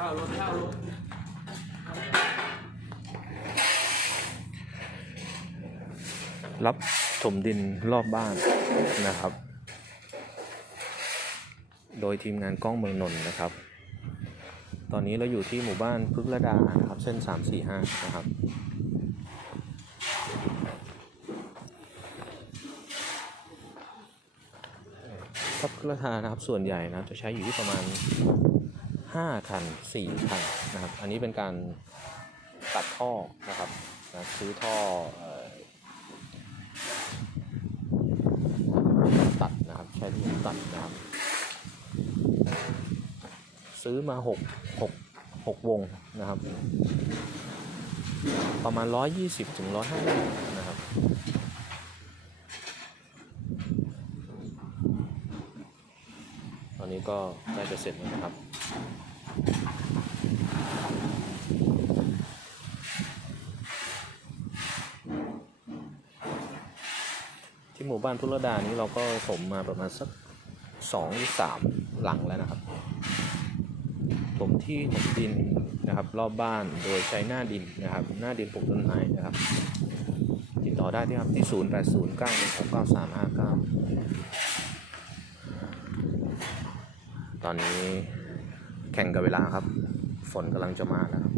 ข้าวรถข้าวรถรับถมดินรอบบ้านนะครับ โดยทีมงานกล้องเมืองนนท์นะครับ ตอนนี้เราอยู่ที่หมู่บ้านพฤกษดานะครับ เส้น 345 นะครับทับพฤกษดานะครับส่วนใหญ่นะจะใช้อยู่ที่ประมาณ 5 คัน 4 คันนะครับ อันนี้เป็นการตัดท่อนะครับนะซื้อท่อตัดนะครับใช้ลูกตัดนะครับ ซื้อมาหกหกหกวงนะครับ ประมาณร้อยยี่สิบถึงร้อยห้านะครับ ตอ นี้ก็ใกล้จะเสร็จแล้วนะครับที่หมู่บ้านพุรดานี้เราก็สมมาประมาณสักสองหรือสามหลังแล้วนะครับ ผมที่ถมดินนะครับ รอบบ้านโดยใช้หน้าดินนะครับ หน้าดินปลูกต้นไม้นะครับ ติดต่อได้ที่ครับที่ 0 ตอนนี้แข่งกับเวลาครับ ฝนกำลังจะมาแล้วครับ